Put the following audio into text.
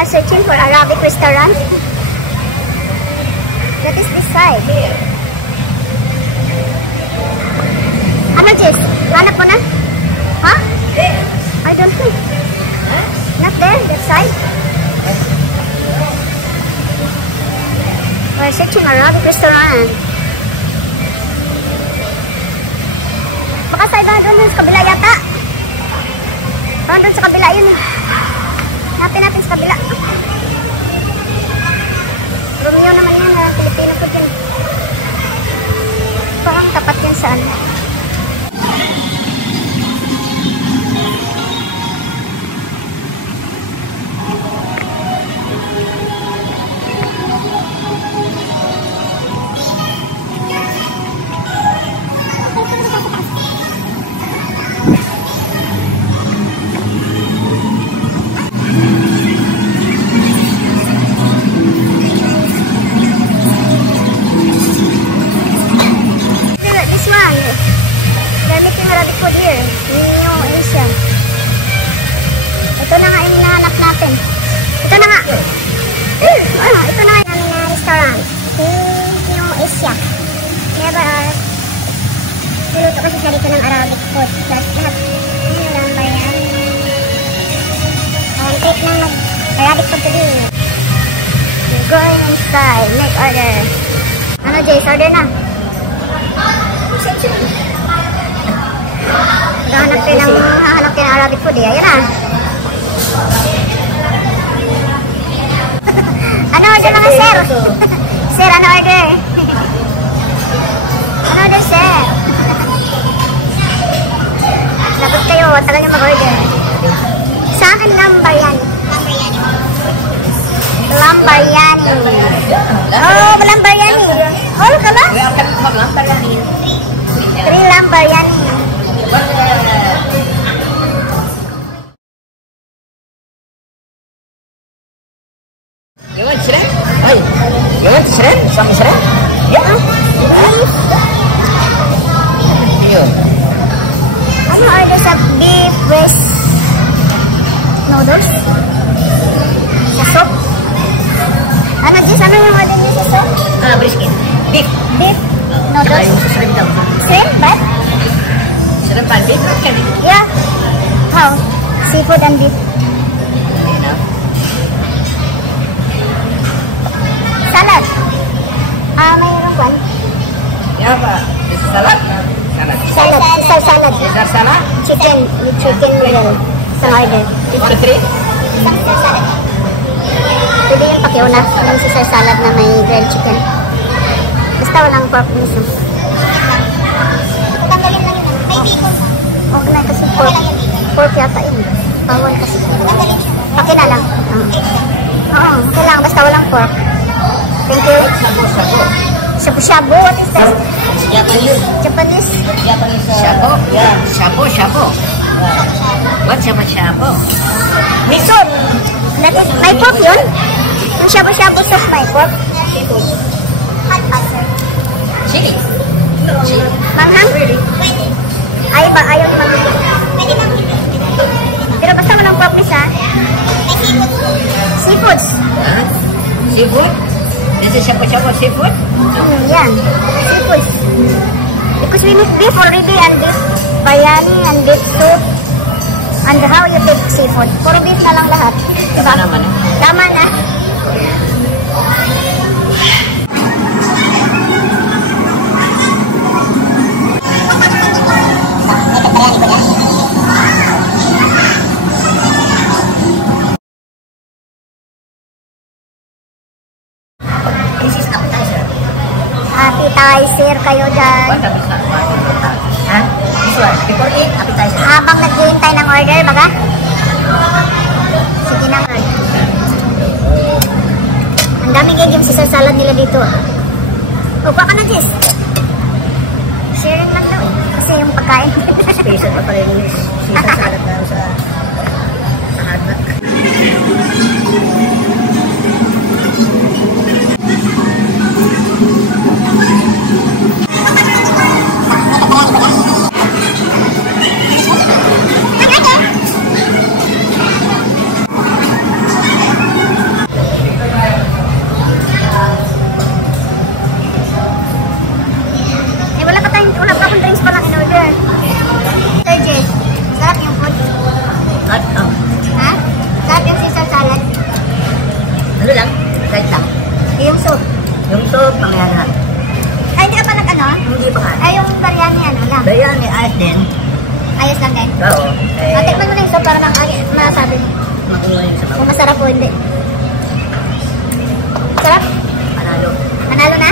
are searching for Arabic restaurant. That is this side. Ano, Jess? Hanap mo na? Huh? I don't think. Not there, that side. We're searching Arabic restaurant. Baka sa iba doon sa kabila yata. Doon sa kabila yun eh. Hanapin natin sa kabila. Romeo naman yan, Pilipino food yan. Parang tapat yan sa ano. Ito na nga yung hinahanap natin. Ito na nga. Ito na nga namin na restaurant. New Asia. Never are. Niluto kasi siya dito ng Arabic food. Plus lahat. Ano lang ba yan? Take na mag-Arabic food today. We're going inside. Make order. Ano, Jace? Order na. Hahanap kayo ng Arabic food eh. Ayan na. Ano order mga sir? Sir, ano order? Ano order, sir? Labot kayo, tagal nyo mag-order. Sa akin, lambaryani. Lambaryani. Oh, lambaryani. Oh, ka ba? 3 lambaryani. You want shrimp? Hey, you want shrimp? Some shrimp? Yeah. Yun. Ano order sa beef breast noodles? Sa soup? Ano, Jess? Ano yung order niyo sa soup? Brisket. Beef. Beef noodles? Shrimp daw. Shrimp, but? Shrimp and beef? Okay. Yeah. How? Seafood and beef. Salad. Mayroon kwan? Yeah, this is salad. Salad. Salad. Is that salad? Chicken with chicken noodle. Isang order. 53? Isang Caesar salad. Pwede yung pakiuna. Yung Caesar salad na may grilled chicken. Basta walang pork minsan. Tanggalin lang yun. May bacon. Huwag na kasi pork. Pork yata yun. Bawal kasi. Pakila lang. Oo, kailangan basta walang pork. Thank you. Shabu-shabu. What is that? Japanese. Japanese. Japanese. Shabu. Yeah. Shabu-shabu. What shabu-shabu? Mixon. May pork yun? Yung shabu-shabu sauce may pork? Seafood. Hot butter. Chili. Manghang? Ayaw ba? Ayaw manghang. Pwede manghang. Pero basta walang pork nisa. May seafood. Seafoods. Huh? Seafood? This is shabu-shabu seafood? Yan. Seafoods. Because we make beef already and beef biryani and beef soup. And how you take seafood? Puro beef na lang lahat. Diba? Tama na. Tama na. This is appetizer. Appetizer kayo dyan. What appetizer? Huh? This one. Before eat, appetizer. Habang naghihintay ng order, baga? Sige na nga. Ang daming game sa salad nila dito. Upa ka na, Jess. Sharing lang daw. Kasi yung pagkain. Special pa pala yung season salad na sa hardback. mamaya na lang. Ay, hindi ka pa nag-ano? Hindi pa nga. Ay, yung biryani ano lang. Biryani, ayos din. Ayos lang din. Oo. Tikman mo na yung soup para masabi mo. Makuha yung sabaw. Kung masarap o hindi. Sarap? Panalo. Manalo na?